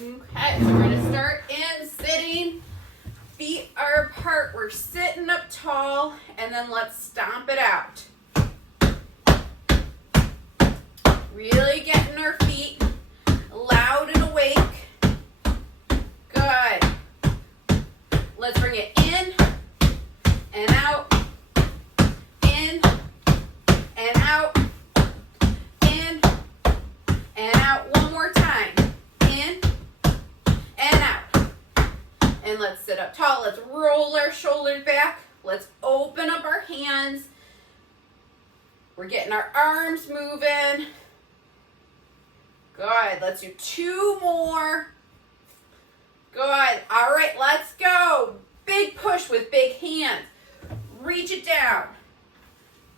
Okay, so we're gonna start in sitting. Feet are apart. We're sitting up tall, and then let's stomp it out. Really getting our feet loud and awake. Good. Let's bring it in and out, in and out, in and out. One more time. In and out. And let's sit up tall. Let's roll our shoulders back. Let's open up our hands. We're getting our arms moving. Good. Let's do two more. Good. All right, let's go. Big push with big hands. Reach it down.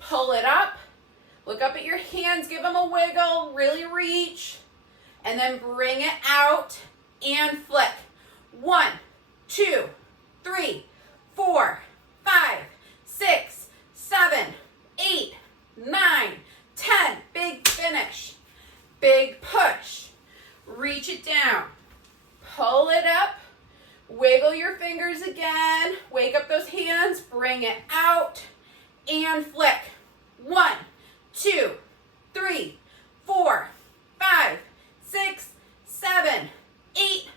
Pull it up. Look up at your hands. Give them a wiggle. Really reach. And then bring it out and flick. 1, 2, 3, 4, 5, 6, 7, 8, 9, 10. Big finish. Big push. Reach it down. Pull it up. Wiggle your fingers again. Wake up those hands. Bring it out and flick. 1, 2, 3, 4, 5, 6, 7, 8,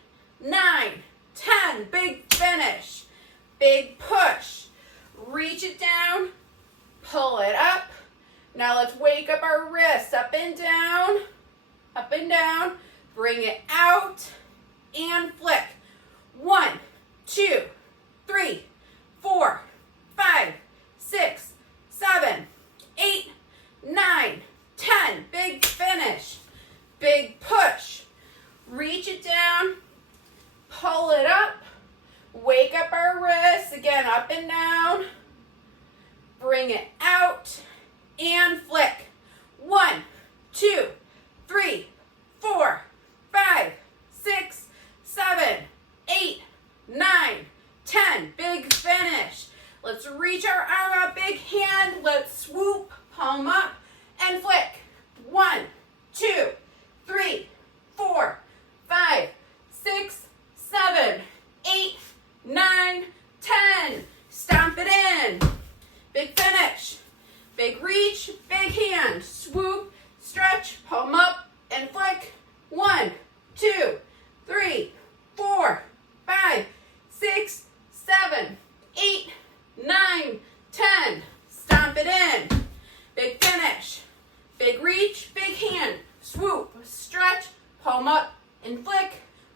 9, 10. Big finish. Big push. Reach it down. Pull it up. Now let's wake up our wrists. Up and down. Up and down. Bring it out and flick. 1, 2, 3, 4, 5, 6, 7, 8, 9, 10. Big finish. Big push. Reach it down. Pull it up. Wake up our wrists. Again, up and down. Bring it out and flick. 1, 2, 3, 4, 5, 6, 7, 8, 9, 10. Big finish. Let's reach our arm out, big hand. Let's swoop, palm up, and flick. 1, 2, 3, 4, 5, 6, 7, 8, 9, 10. Stomp it in. Big finish. Big reach, big hand. Swoop, stretch, palm up, and flick. 1, 2, 3, 4, 5, 6, 7, 8, 9, 10. Stomp it in. Big finish. Big reach, big hand. Swoop, stretch, palm up, and flick.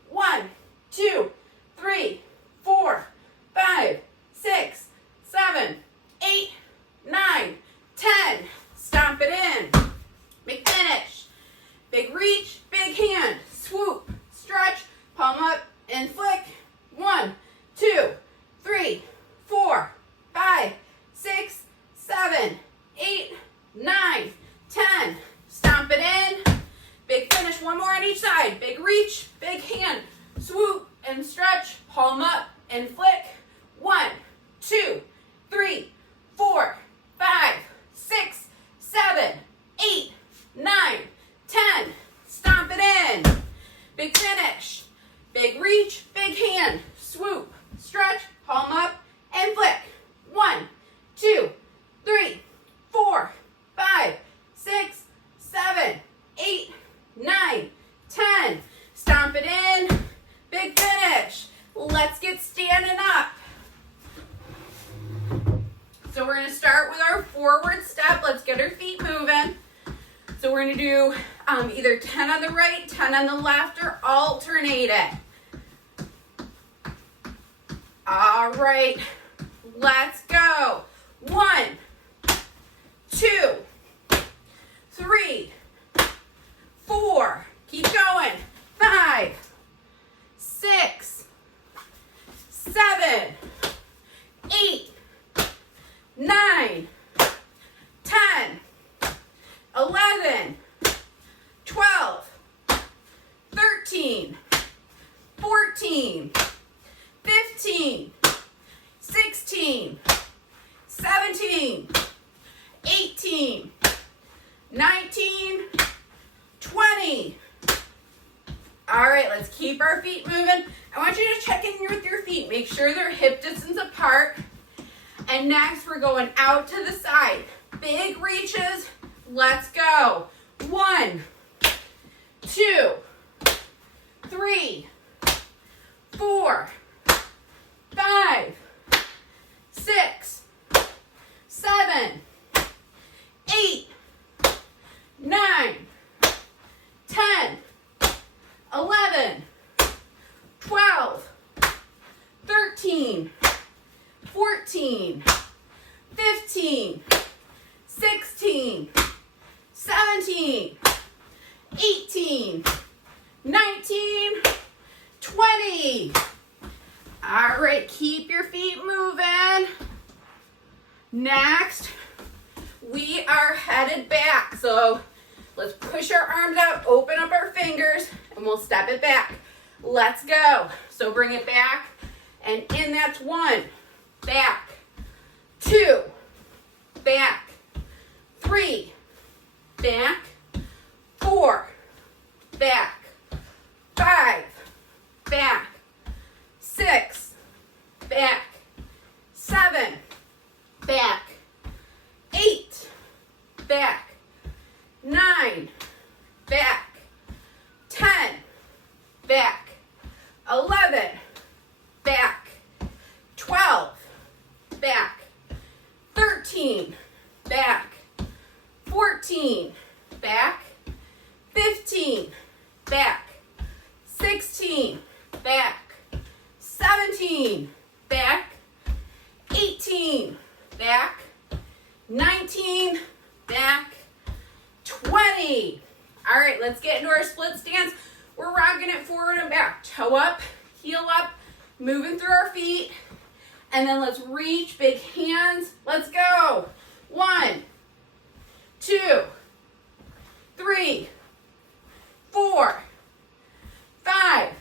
1, 2, 3, 4, 5, 6, 7, 8, 9, 10. Stomp it in. Big finish. Big reach, big hand. Swoop, stretch, palm up, and flick. 1, 2, 3, 4, 5, 6, 7, 8, 9, 10. Stomp it in. Big finish. One more on each side. Big reach, big hand. Swoop and stretch. Palm up and flick. 1, 2, 3, 4, 5, 6, 7, 8, 9, 10. Stomp it in. Big finish. Big reach, big hand. Swoop, stretch, palm up, and flick. 1, 2, 3, 4, 5, 6, 7, 8, 9, 10. Stomp it in. Big finish. Let's get standing up. So we're going to start with our forward step. Let's get our feet moving. So we're going to do either 10 on the right, 10 on the left, or alternate it. All right, let's go. 1, 2, 3, 4. Keep going. 5, 6, 7, 8, 9, 10, 11, 12, 13, 14, 15, 16, 17, 18, All right, let's keep our feet moving. I want you to check in with your feet. Make sure they're hip distance apart. And next, we're going out to the side. Big reaches. Let's go. 1, 2, 3, 4, 5, 6, 7, 8, 9, 10, 11, 12, 13, 14, 15, 16, 17, 18, 19, 20. All right, keep your feet moving. Next, we are headed back. So let's push our arms out, open up our fingers, and we'll step it back. Let's go. So bring it back, and in that's 1, back, 2, back, 3, back, 4, back, 5, back, 6, back, 7, back, 8, back, 9, back, 10, back, 11, back, 12, back, 13, back, 14, back, 15, back, 16, back, 17, back, 18, back, 19, back, 20. All right, let's get into our split stance. We're rocking it forward and back. Toe up, heel up, moving through our feet. And then let's reach, big hands. Let's go. 1, 2, 3, 4, 5,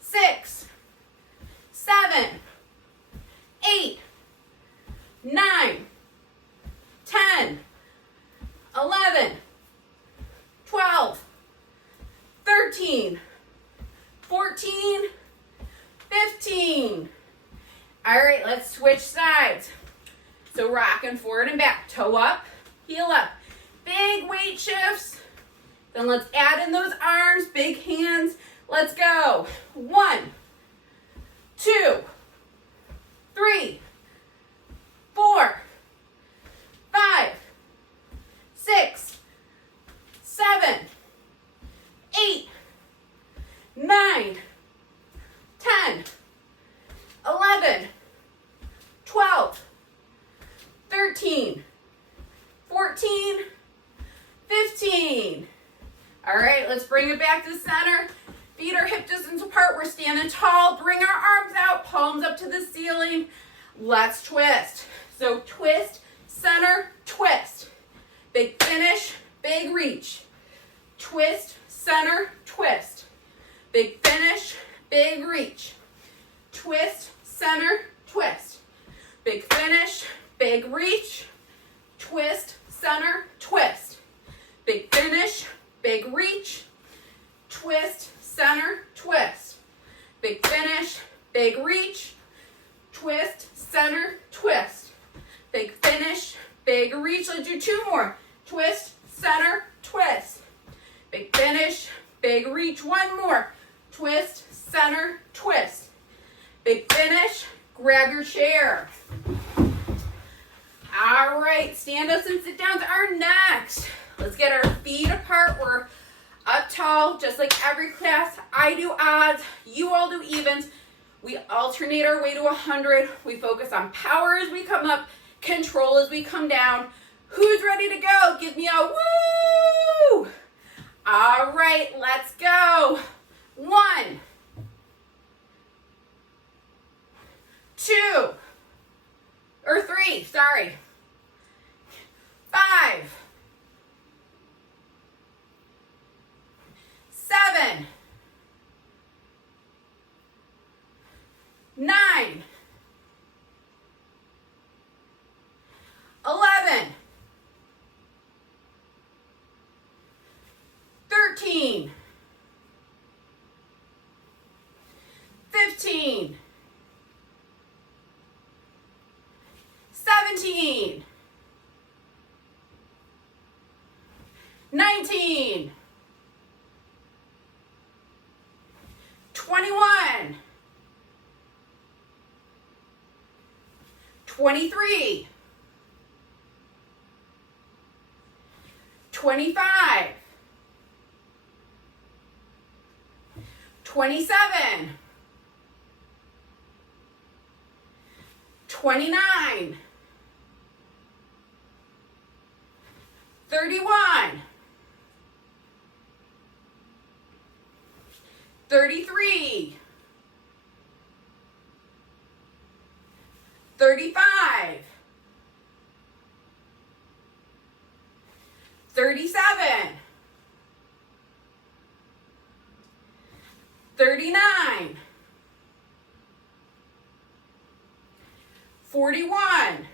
6, 7, 8, 9, 10, 11, 12, 13, 14, 15. All right, let's switch sides. So rocking forward and back, toe up, heel up. Big weight shifts. Then let's add in those arms, big hands. Let's go. 1, 2, 3, 4, 5, 6, 7, 8, 9, 10, 11, 12, 13, 14, 15. All right, let's bring it back to the center. Feet are hip distance apart. We're standing tall. Bring our arms out, palms up to the ceiling. Let's twist. So twist, center, twist. Big finish, big reach. Twist, center, twist. Big finish, big reach. Twist, center, twist. Big finish, big reach. Twist, center, twist. Big finish, big reach. Twist, center, twist. Big finish, big reach. Twist, center, twist. Big finish, big reach. Let's do 2 more. Twist, center, twist. Big finish, big reach. 1 more. Twist, center, twist. Big finish, grab your chair. All right, stand ups and sit downs are next. Let's get our feet apart. We're up tall, just like every class. I do odds, you all do evens. We alternate our way to 100. We focus on power as we come up, control as we come down. Who's ready to go? Give me a woo! All right, let's go. 1, 2, or 3, sorry. 5, 7, 9, 11, 13, 19, 21, 23, 25, 27, 29, 31, 33, 35, 37, 39, 41,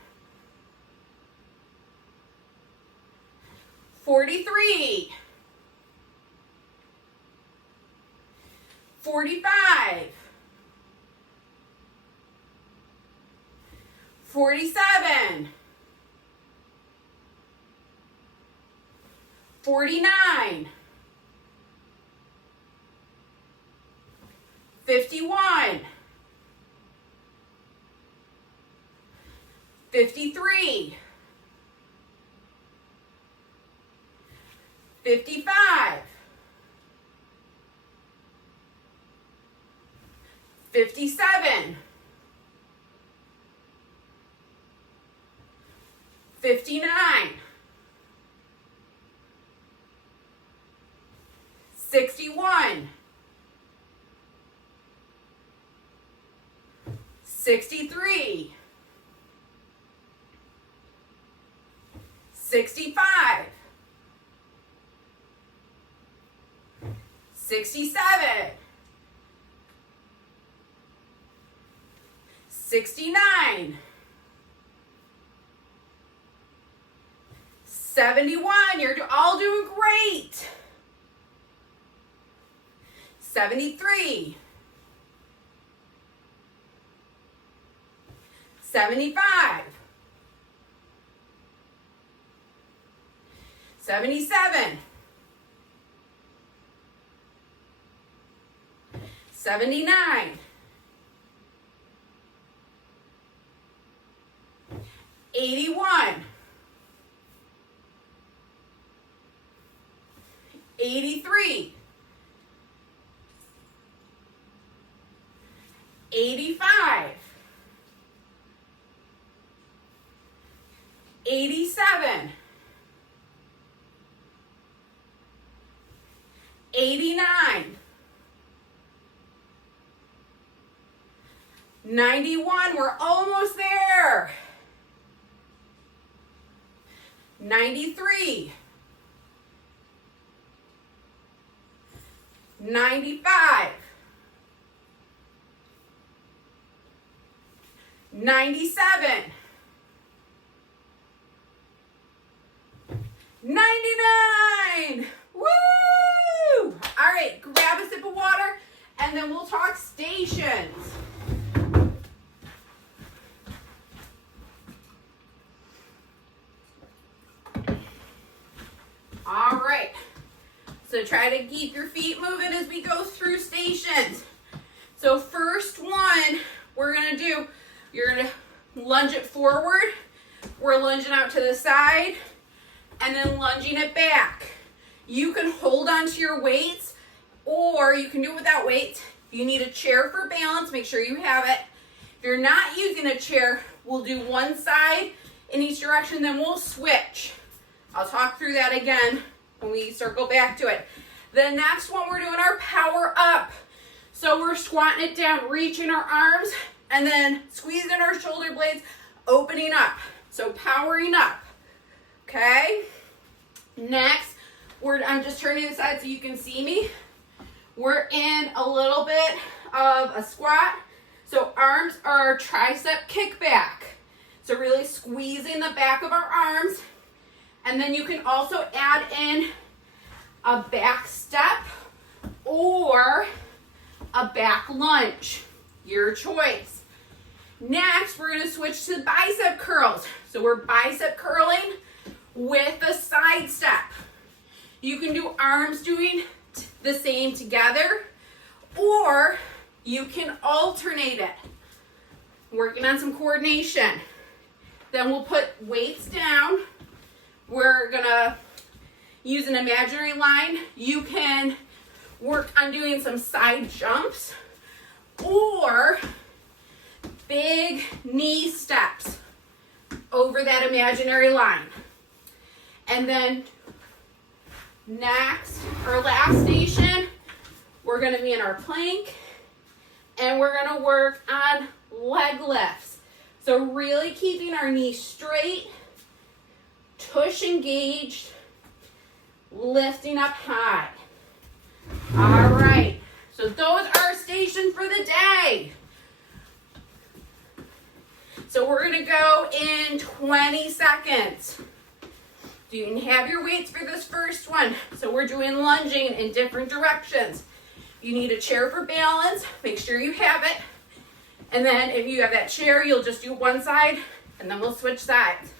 43, 45, 47, 49, 51, 53, 55, 57, 59, 61, 63, 65, 67, 69, 71, you're all doing great. 73, 75, 77, 79, 81, 83, 85, 87, 89, 91, we're almost there. 93, 95, 97, 99. Woo! All right, grab a sip of water and then we'll talk stations. All right, so try to keep your feet moving as we go through stations. So first one we're gonna do, you're gonna lunge it forward. We're lunging out to the side and then lunging it back. You can hold onto your weights or you can do it without weights. If you need a chair for balance, make sure you have it. If you're not using a chair, we'll do one side in each direction, then we'll switch. I'll talk through that again when we circle back to it. The next one, we're doing our power up. So we're squatting it down, reaching our arms, and then squeezing our shoulder blades, opening up. So powering up, okay? Next, I'm just turning this side so you can see me. We're in a little bit of a squat. So arms are tricep kickback. So really squeezing the back of our arms. And then you can also add in a back step or a back lunge, your choice. Next, we're gonna switch to bicep curls. So we're bicep curling with a side step. You can do arms doing the same together, or you can alternate it. Working on some coordination. Then we'll put weights down. We're gonna use an imaginary line. You can work on doing some side jumps or big knee steps over that imaginary line. And then next, our last station, we're gonna be in our plank and we're gonna work on leg lifts. So really keeping our knees straight, tush engaged, lifting up high. All right, so those are our stations for the day. So we're gonna go in 20 seconds. You can have your weights for this first one. So we're doing lunging in different directions. You need a chair for balance, make sure you have it. And then if you have that chair, you'll just do one side and then we'll switch sides.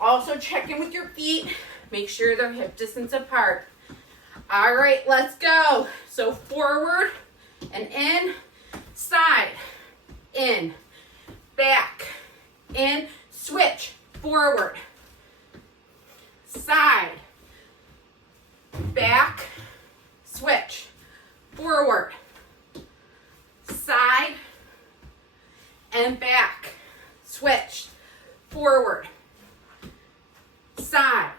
Also check in with your feet, make sure they're hip distance apart. All right, let's go. So forward and in, side, in, back, in, switch, forward, side, back, switch, forward, side, and back, switch, forward, side,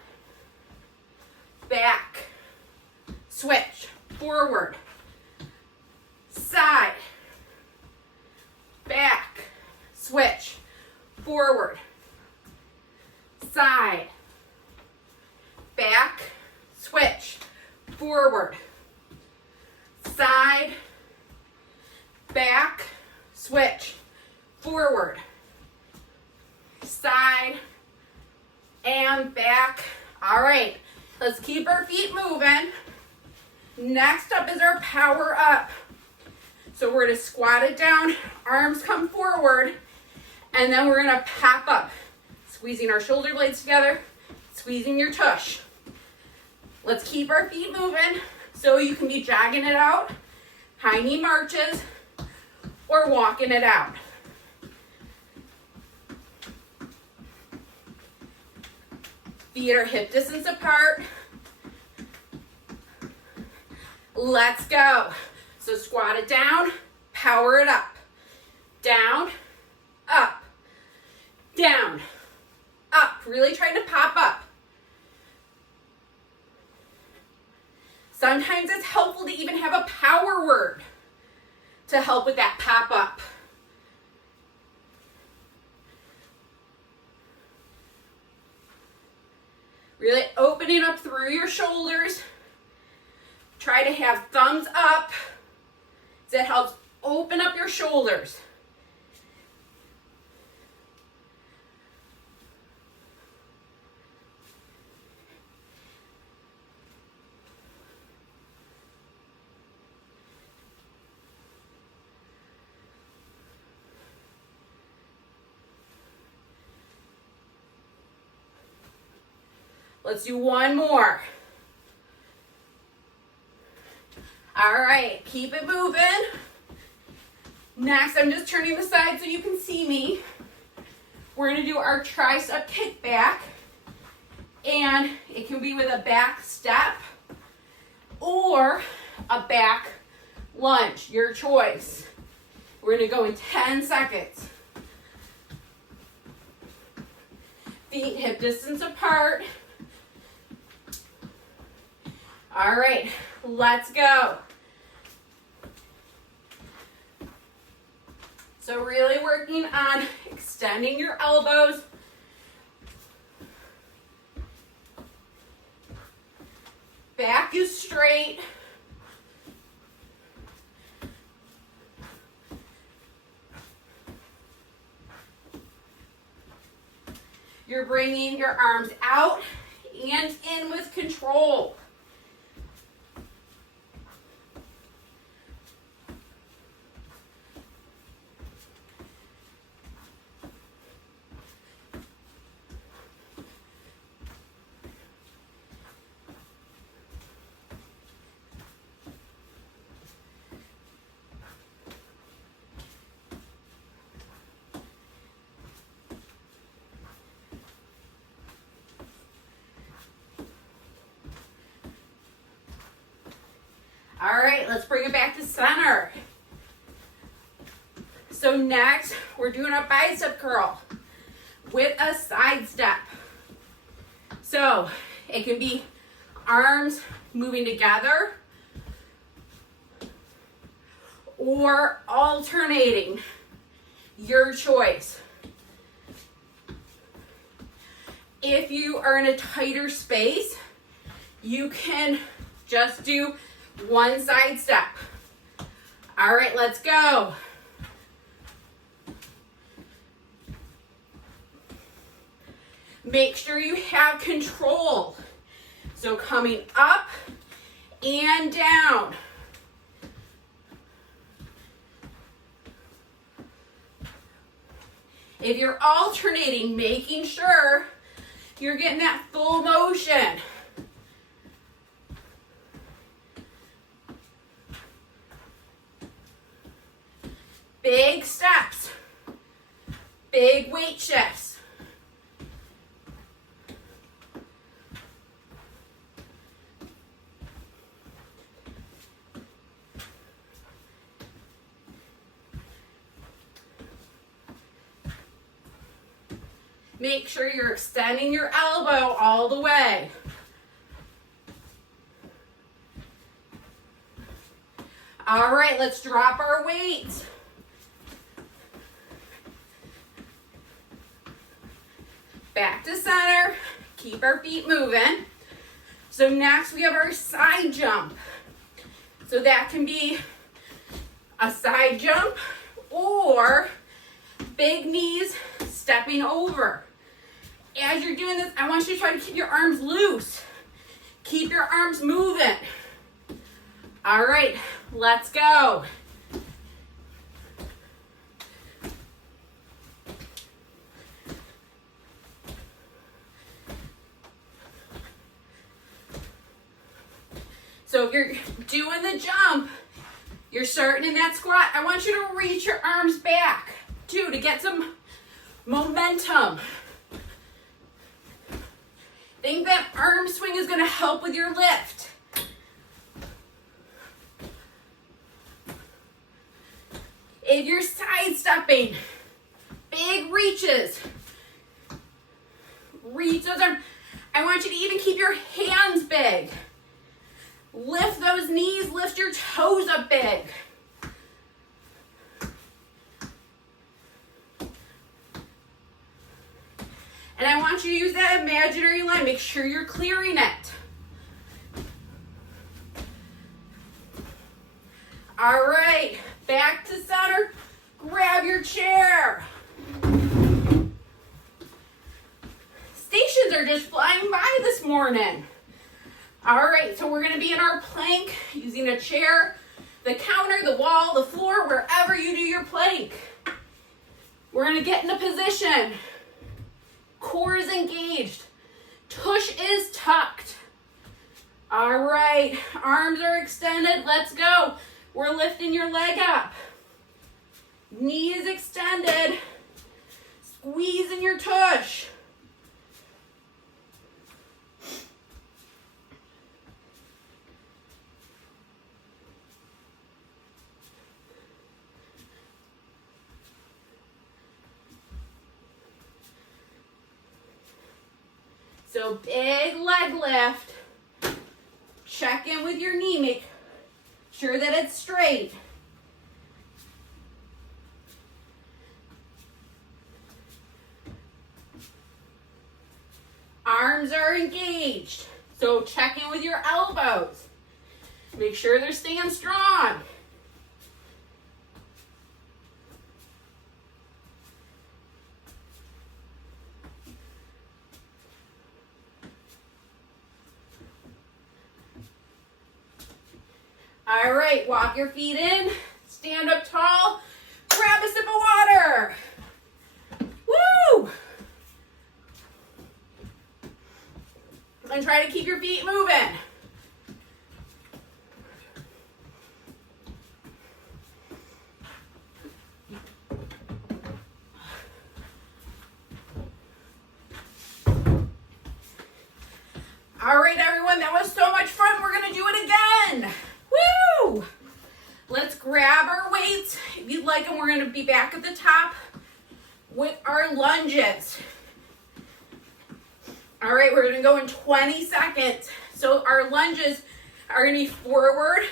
back, switch, forward, side, back, switch, forward, side, back, switch, forward, side, back, switch, forward, side, and back. All right, let's keep our feet moving. Next up is our power up. So we're gonna squat it down, arms come forward, and then we're gonna pop up, squeezing our shoulder blades together, squeezing your tush. Let's keep our feet moving. So you can be jogging it out, high knee marches, or walking it out. Feet are hip distance apart. Let's go. So squat it down, power it up. Down, up, down, up. Really trying to pop up. Sometimes it's helpful to even have a power word to help with that pop up. Really opening up through your shoulders. Try to have thumbs up. That helps open up your shoulders. Let's do one more. All right, keep it moving. Next, I'm just turning the side so you can see me. We're gonna do our tricep kickback, and it can be with a back step or a back lunge, your choice. We're gonna go in 10 seconds. Feet hip distance apart. All right, let's go. So really working on extending your elbows. Back is straight. You're bringing your arms out and in with control. All right, let's bring it back to center. So next, we're doing a bicep curl with a side step. So it can be arms moving together or alternating, your choice. If you are in a tighter space, you can just do one side step. All right, let's go. Make sure you have control. So coming up and down. If you're alternating, making sure you're getting that full motion. Big steps, big weight shifts. Make sure you're extending your elbow all the way. All right, let's drop our weights. Back to center. Keep our feet moving. So next we have our side jump. So that can be a side jump or big knees stepping over. As you're doing this, I want you to try to keep your arms loose. Keep your arms moving. All right, let's go. So if you're doing the jump, you're starting in that squat, I want you to reach your arms back too to get some momentum. Think that arm swing is going to help with your lift. If you're side stepping, big reaches. Reach those arms. I want you to even keep your hands big. Lift those knees, lift your toes up big. And I want you to use that imaginary line. Make sure you're clearing it. All right, back to center. Grab your chair. Stations are just flying by this morning. All right, so we're gonna be in our plank using a chair, the counter, the wall, the floor, wherever you do your plank. We're gonna get into position. Core is engaged. Tush is tucked. All right, arms are extended. Let's go. We're lifting your leg up. Knee is extended. Squeezing your tush. So big leg lift. Check in with your knee. Make sure that it's straight. Arms are engaged. So check in with your elbows. Make sure they're staying strong. All right, walk your feet in, stand up tall, grab a sip of water. Woo! And try to keep your feet moving. All right, everyone, that was so much fun. We're gonna do it again. Woo! grab our weights. If you'd like them, we're going to be back at the top with our lunges. All right, we're going to go in 20 seconds. So our lunges are going to be forward,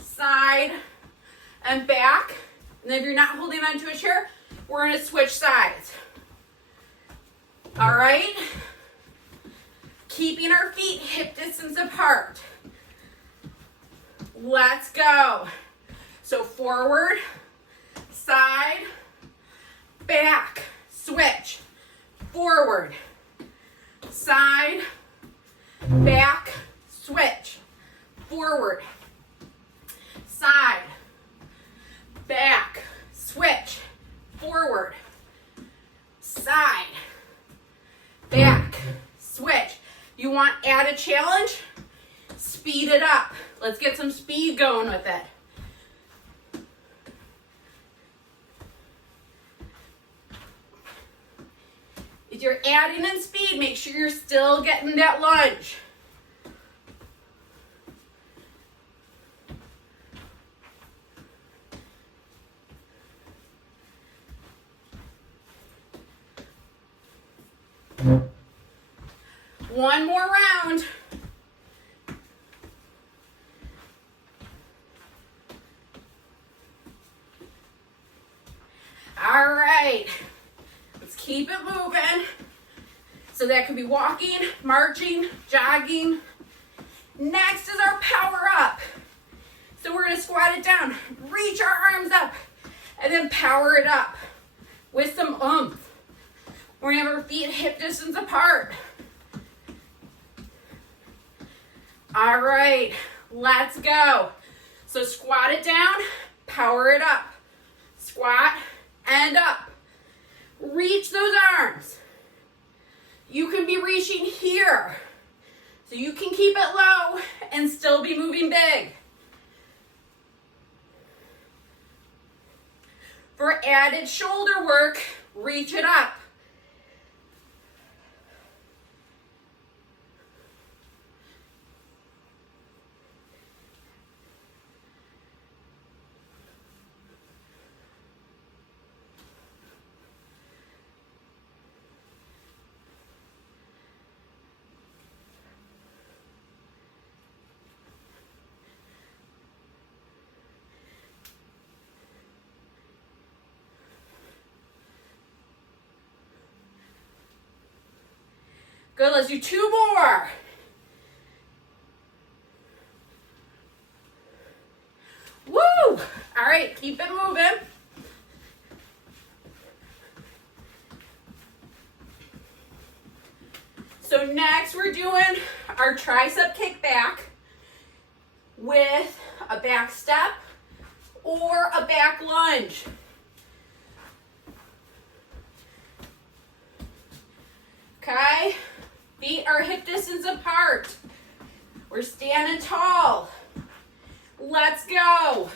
side, and back. And then if you're not holding onto a chair, we're going to switch sides. All right? Keeping our feet hip distance apart. Let's go. So forward, side, back, switch. Forward, side, back, switch. Forward, side, back, switch. Forward, side, back, switch. You want added challenge? Speed it up. Let's get some speed going with it. If you're adding in speed, make sure you're still getting that lunge. One more round. All right, let's keep it moving. So that could be walking, marching, jogging. Next is our power up. So we're gonna squat it down, reach our arms up, and then power it up with some oomph. We're gonna have our feet hip distance apart. All right, let's go. So squat it down, power it up. Squat and up. Reach those arms. You can be reaching here. So you can keep it low and still be moving big. For added shoulder work, reach it up. Good, let's do two more. Woo! All right, keep it moving. So next we're doing our tricep kickback with a back step or a back lunge. Okay? Feet are hip distance apart. We're standing tall. Let's go.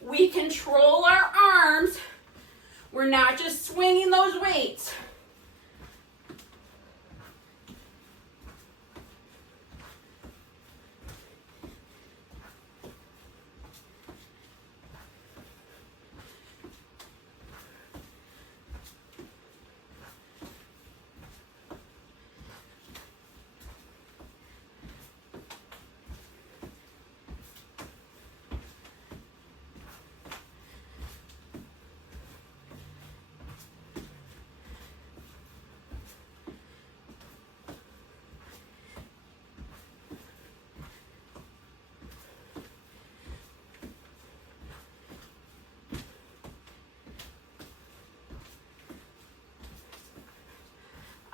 We control our arms. We're not just swinging those weights.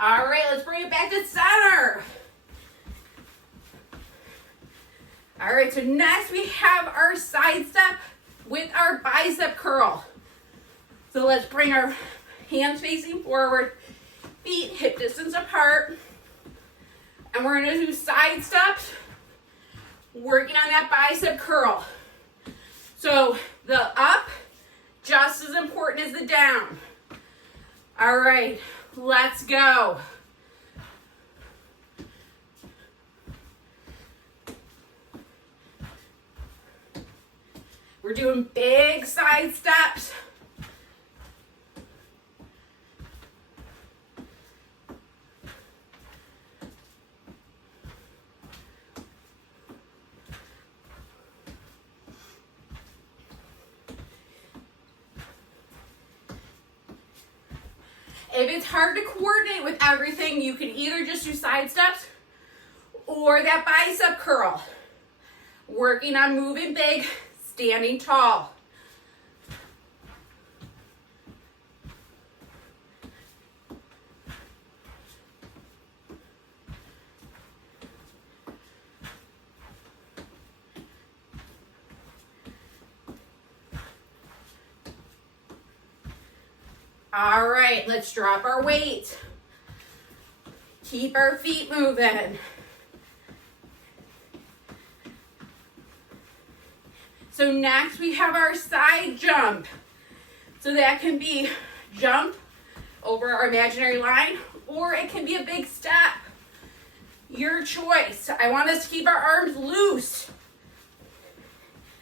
All right, let's bring it back to center. All right, so next we have our side step with our bicep curl. So let's bring our hands facing forward, feet hip distance apart. And we're gonna do side steps, working on that bicep curl. So the up, just as important as the down. All right, let's go. We're doing big side steps. If it's hard to coordinate with everything, you can either just do side steps or that bicep curl. Working on moving big, standing tall. All right, let's drop our weight. Keep our feet moving. So next we have our side jump. So that can be jump over our imaginary line, or it can be a big step. Your choice. I want us to keep our arms loose.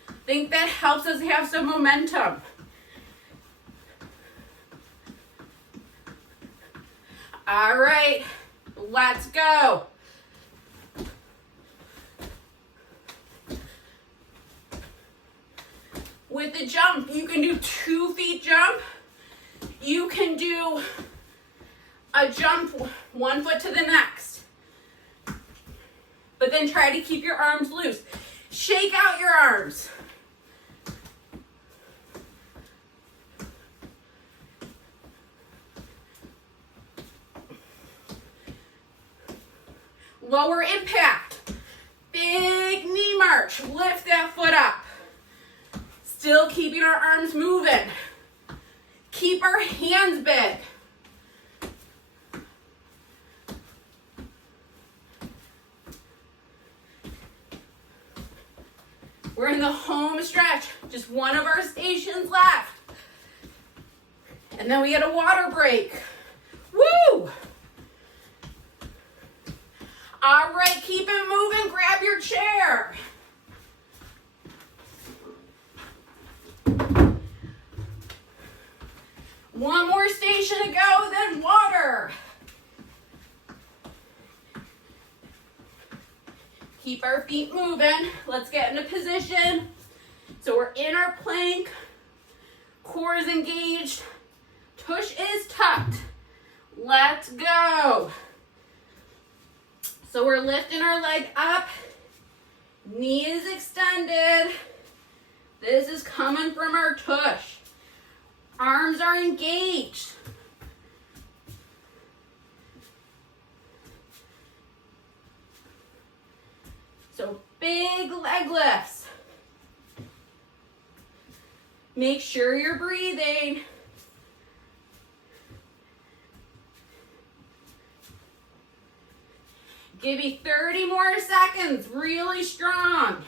I think that helps us have some momentum. All right, let's go. With the jump, you can do 2 feet jump. You can do a jump 1 foot to the next. But then try to keep your arms loose. Shake out your arms. Lower impact. Big knee march. Lift that foot up. Still keeping our arms moving. Keep our hands big. We're in the home stretch. Just one of our stations left. And then we get a water break. Woo! All right, keep it moving. Grab your chair. One more station to go, then water. Keep our feet moving. Let's get into position. So we're in our plank. Core is engaged. Tush is tucked. Let's go. So we're lifting our leg up. Knee is extended. This is coming from our tush. Arms are engaged. So big leg lifts. Make sure you're breathing. Give me 30 more seconds, really strong.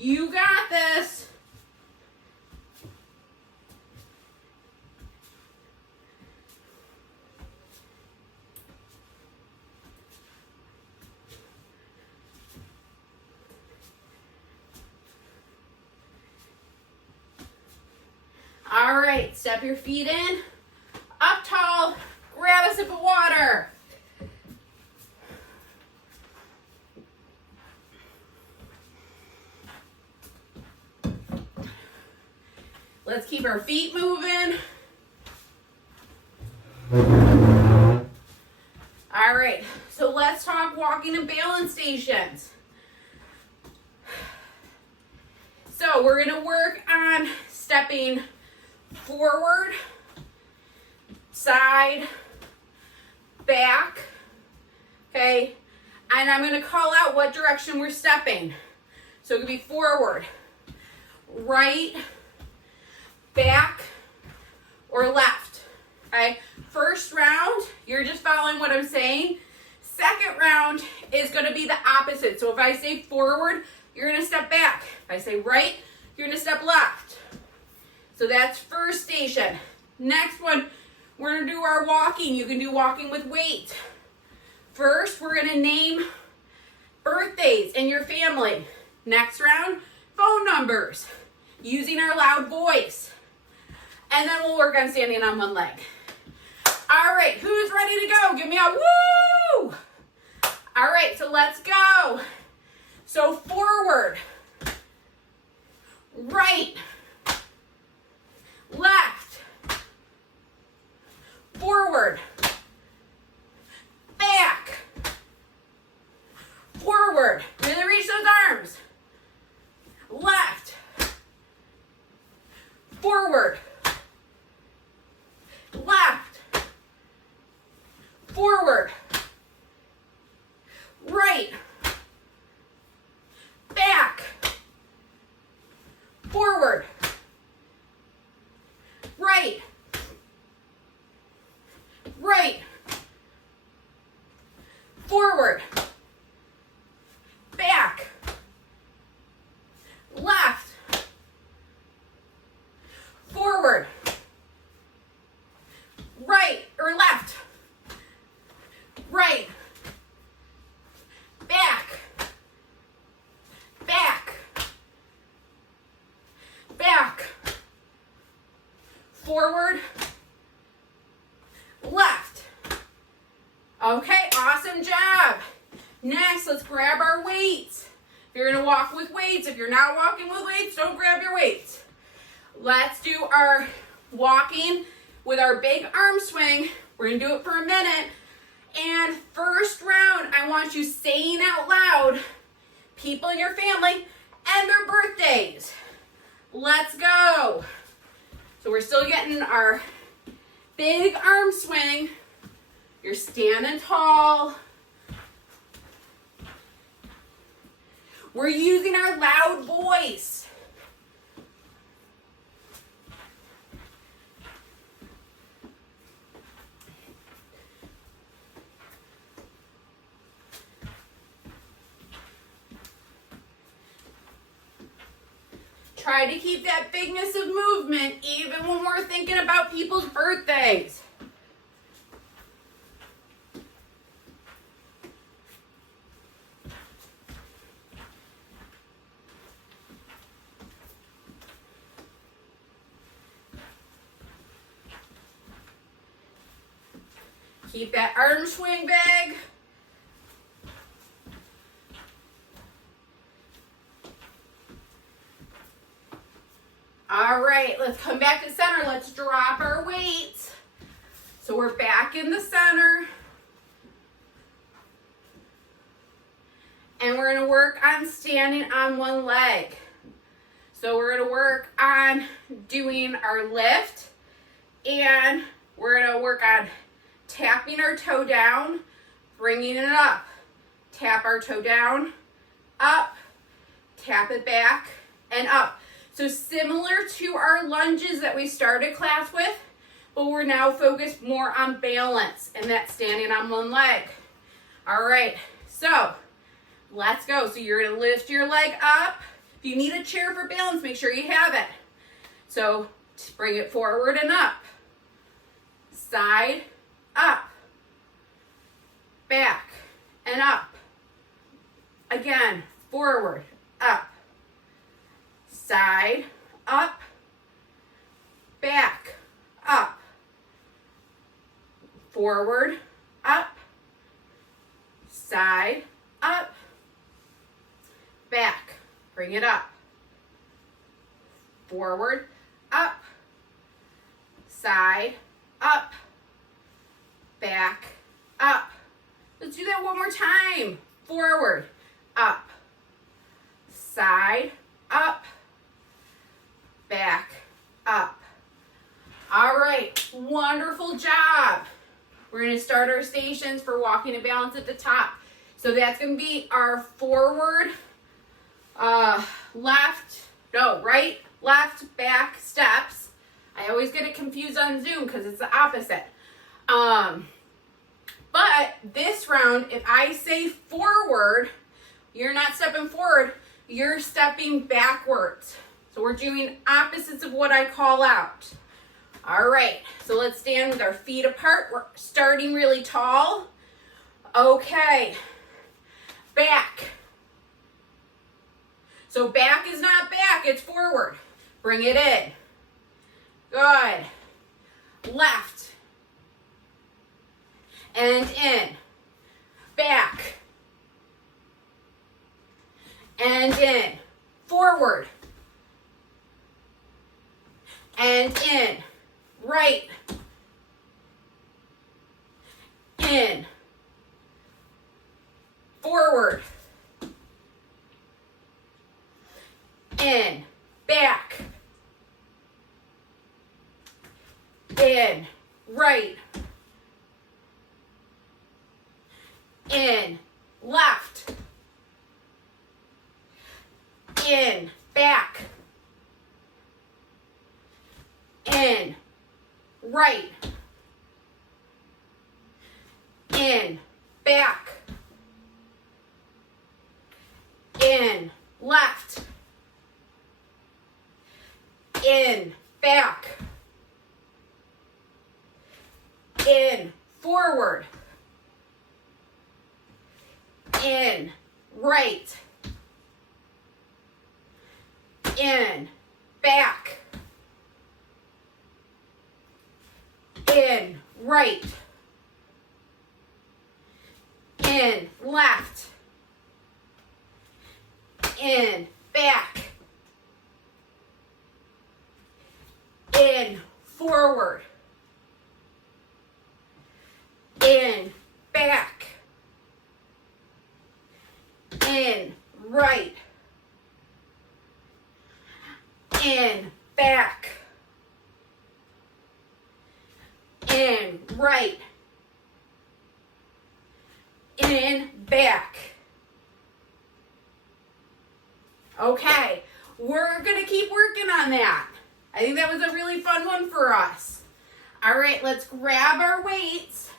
You got this. All right, step your feet in, up tall, grab a sip of water. Let's keep our feet moving. All right, so let's talk walking and balance stations. So we're gonna work on stepping forward, side, back, okay? And I'm gonna call out what direction we're stepping. So it could be forward, right, back, or left, okay? First round, you're just following what I'm saying. Second round is gonna be the opposite. So if I say forward, you're gonna step back. If I say right, you're gonna step left. So that's first station. Next one, we're gonna do our walking. You can do walking with weight. First, we're gonna name birthdays in your family. Next round, phone numbers, using our loud voice. And then we'll work on standing on one leg. All right, who's ready to go? Give me a woo! All right, so let's go. So forward, right, left, forward, back, forward, really reach those arms, left, forward, left, forward, right, back, forward, right, right, forward, back, left, forward, right or left, right, back, back, back, forward, left. Okay, awesome job. Next, let's grab our weights. If you're gonna walk with weights, if you're not walking with weights, don't grab your weights. Let's do our walking with our big arm swing. We're gonna do it for a minute. And first round, I want you saying out loud people in your family and their birthdays. Let's go. So we're still getting our big arm swing. You're standing tall. We're using our loud voice. Try to keep that bigness of movement even when we're thinking about people's birthdays. Keep that arm swing big. All right, let's come back to center. Let's drop our weights. So we're back in the center. And we're gonna work on standing on one leg. So we're gonna work on doing our lift, and we're gonna work on tapping our toe down, bringing it up. Tap our toe down, up, tap it back, and up. So similar to our lunges that we started class with, but we're now focused more on balance and that standing on one leg. All right, so let's go. So you're gonna lift your leg up. If you need a chair for balance, make sure you have it. So bring it forward and up. Side, up, back, and up. Again, forward, up, side, up, back, up, forward, up, side, up, back, bring it up, forward, up, side, up, back, up. Let's do that one more time. Forward, up, side, up, back, up. All right, wonderful job. We're gonna start our stations for walking and balance at the top. So that's gonna be our forward, right, left, back steps. I always get it confused on Zoom because it's the opposite. But this round, if I say forward, you're not stepping forward, you're stepping backwards. So we're doing opposites of what I call out. All right, so let's stand with our feet apart. We're starting really tall. Okay, back, So back is not back, it's forward. Bring it in. Good. Left. And in. Back. And in. Forward. And in. Right. In. Forward. In. Back. In. Right. In. Left. In. Back. In. Right. In. Back. In. Left. In. Back. In. Forward. In. Right. In. Back. In. Right. In. Left. In. Back. In. Forward. In. Back. In. Right. In. Back. In. Right. In. Back. Okay, we're gonna keep working on that. I think that was a really fun one for us. All right, let's grab our weights.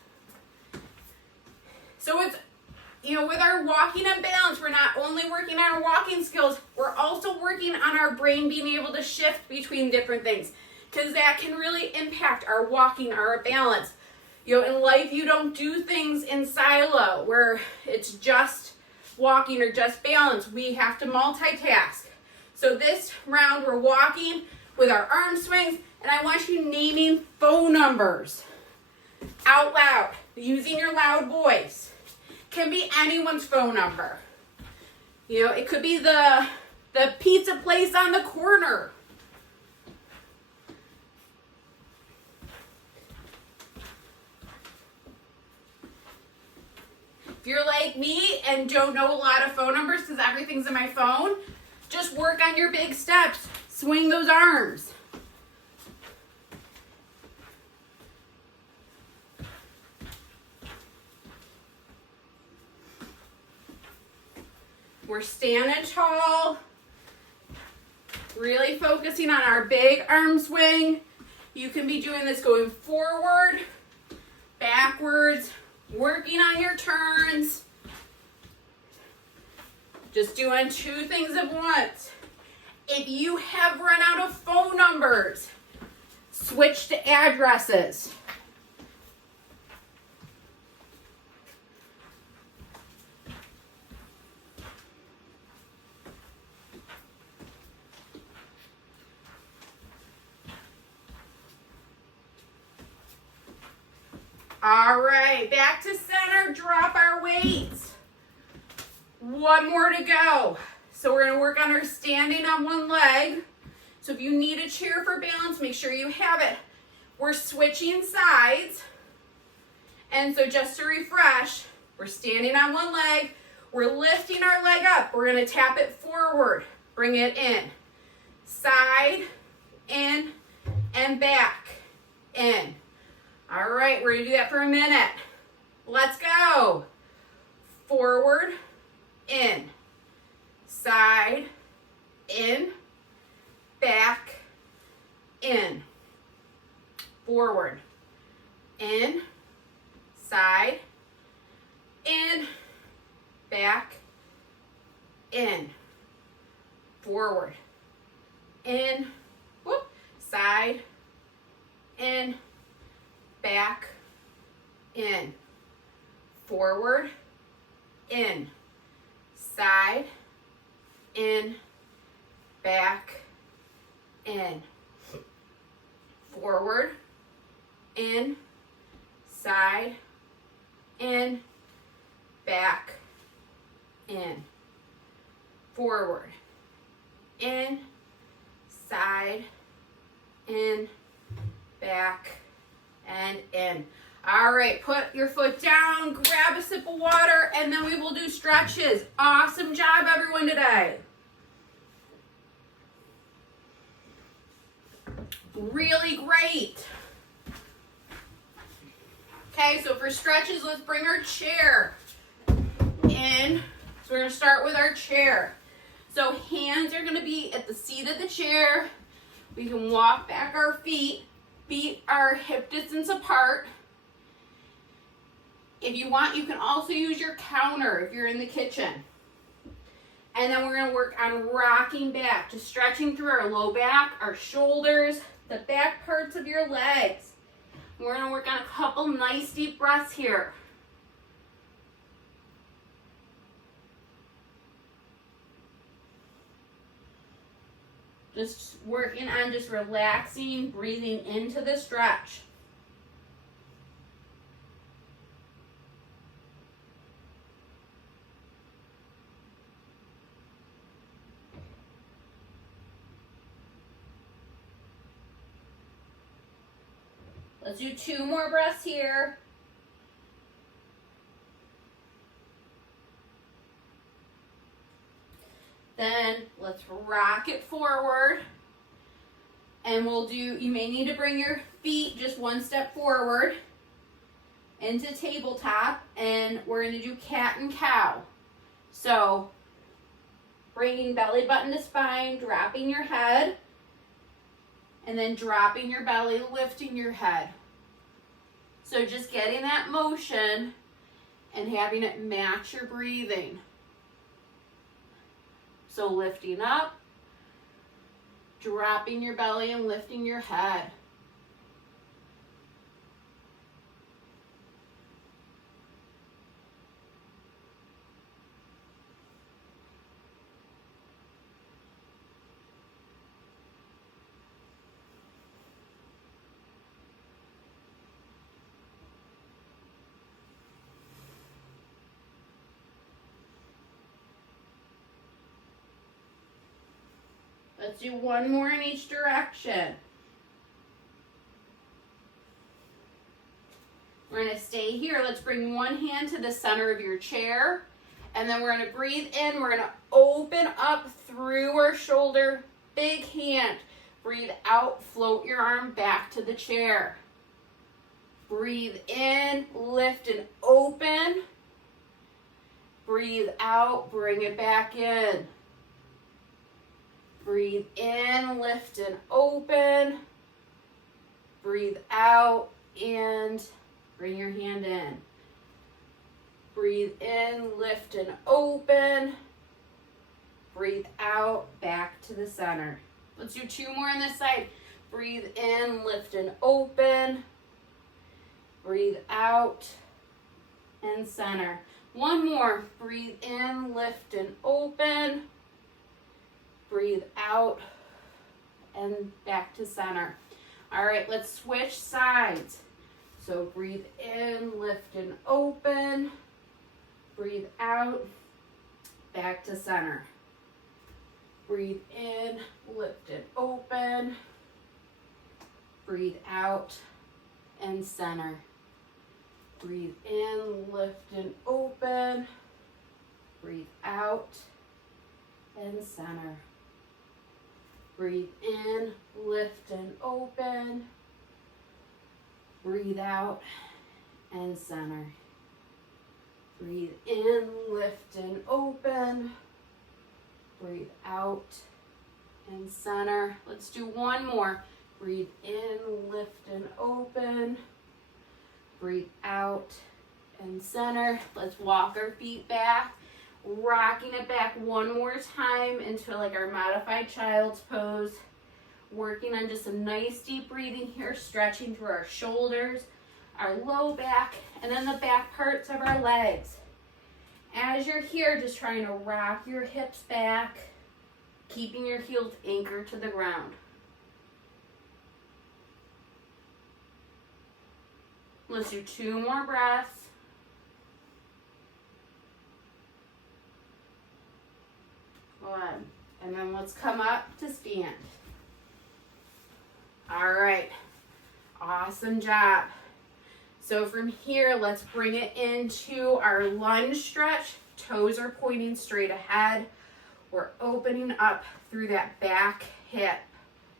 So it's, with our walking and balance, we're not only working on our walking skills, we're also working on our brain being able to shift between different things, because that can really impact our walking, our balance. In life, you don't do things in silo where it's just walking or just balance. We have to multitask. So this round, we're walking with our arm swings, and I want you naming phone numbers out loud, using your loud voice. Can be anyone's phone number. It could be the pizza place on the corner. If you're like me and don't know a lot of phone numbers because everything's in my phone, just work on your big steps. Swing those arms. We're standing tall, really focusing on our big arm swing. You can be doing this going forward, backwards, working on your turns. Just doing two things at once. If you have run out of phone numbers, switch to addresses. All right, back to center, drop our weights. One more to go. So we're gonna work on our standing on one leg. So if you need a chair for balance, make sure you have it. We're switching sides. And so just to refresh, we're standing on one leg, we're lifting our leg up, we're gonna tap it forward, bring it in. Side, in, and back, in. All right, we're gonna do that for a minute. Let's go. Forward, in, side, in, back, in, forward, in, side, in, back, in, forward, in, whoop, side, in, back, in, forward, in, side, in, back, in, forward, in, side, in, back, in, forward, in, side, in, back, and in. All right, put your foot down, grab a sip of water, and then we will do stretches. Awesome job, everyone, today. Really great. Okay, so for stretches, let's bring our chair in. So we're going to start with our chair. So hands are going to be at the seat of the chair. We can walk back our feet are hip distance apart. If you want, you can also use your counter if you're in the kitchen. And then we're going to work on rocking back, just stretching through our low back, our shoulders, the back parts of your legs. We're going to work on a couple nice deep breaths here. Just working on just relaxing, breathing into the stretch. Let's do 2 more breaths here. Then let's rock it forward. And we'll do, you may need to bring your feet just 1 step forward into tabletop. And we're going to do cat and cow. So bringing belly button to spine, dropping your head. And then dropping your belly, lifting your head. So just getting that motion and having it match your breathing. So lifting up, dropping your belly and lifting your head. Let's do 1 more in each direction. We're going to stay here. Let's bring 1 hand to the center of your chair. And then we're going to breathe in. We're going to open up through our shoulder. Big hand. Breathe out. Float your arm back to the chair. Breathe in. Lift and open. Breathe out. Bring it back in. Breathe in, lift and open. Breathe out and bring your hand in. Breathe in, lift and open. Breathe out, back to the center. Let's do 2 more on this side. Breathe in, lift and open. Breathe out and center. 1 more. Breathe in, lift and open. Breathe out and back to center. All right, let's switch sides. So breathe in, lift and open. Breathe out, back to center. Breathe in, lift and open. Breathe out and center. Breathe in, lift and open. Breathe out and center. Breathe in, lift and open. Breathe out and center. Breathe in, lift and open. Breathe out and center. Let's do 1 more. Breathe in, lift and open. Breathe out and center. Let's walk our feet back. Rocking it back 1 more time into like our modified child's pose. Working on just some nice deep breathing here, stretching through our shoulders, our low back, and then the back parts of our legs. As you're here, just trying to rock your hips back. keeping your heels anchored to the ground. Let's do 2 more breaths. Good. And then let's come up to stand. All right. Awesome job. So from here, let's bring it into our lunge stretch. Toes are pointing straight ahead. We're opening up through that back hip.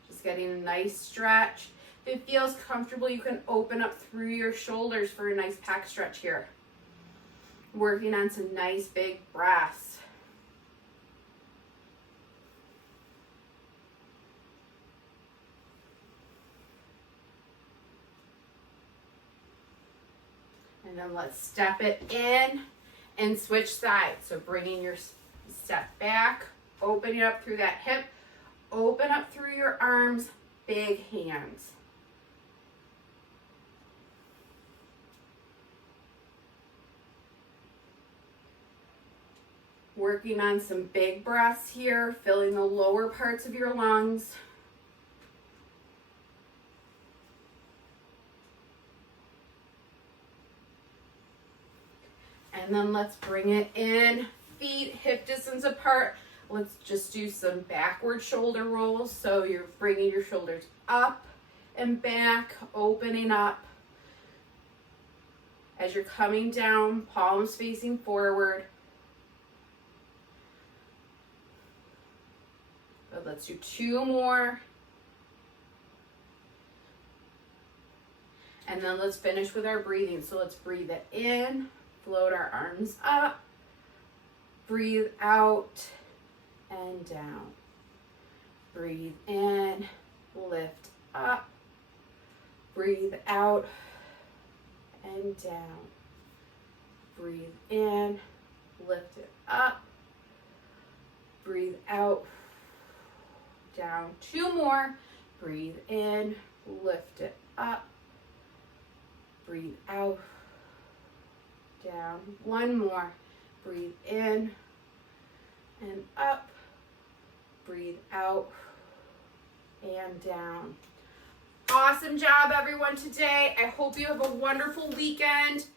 Just getting a nice stretch. If it feels comfortable, you can open up through your shoulders for a nice pec stretch here. Working on some nice big breaths. And then let's step it in and switch sides. So bringing your step back, opening up through that hip, open up through your arms, big hands. Working on some big breaths here, filling the lower parts of your lungs. And then let's bring it in, feet hip distance apart. Let's just do some backward shoulder rolls. So you're bringing your shoulders up and back, opening up. As you're coming down, palms facing forward. But let's do 2 more. And then let's finish with our breathing. So let's breathe it in. Float our arms up, breathe out and down. Breathe in, lift up, breathe out and down. Breathe in, lift it up, breathe out, down. 2 more. Breathe in, lift it up, breathe out, down. 1 more. Breathe in and up. Breathe out and down. Awesome job, everyone, today. I hope you have a wonderful weekend.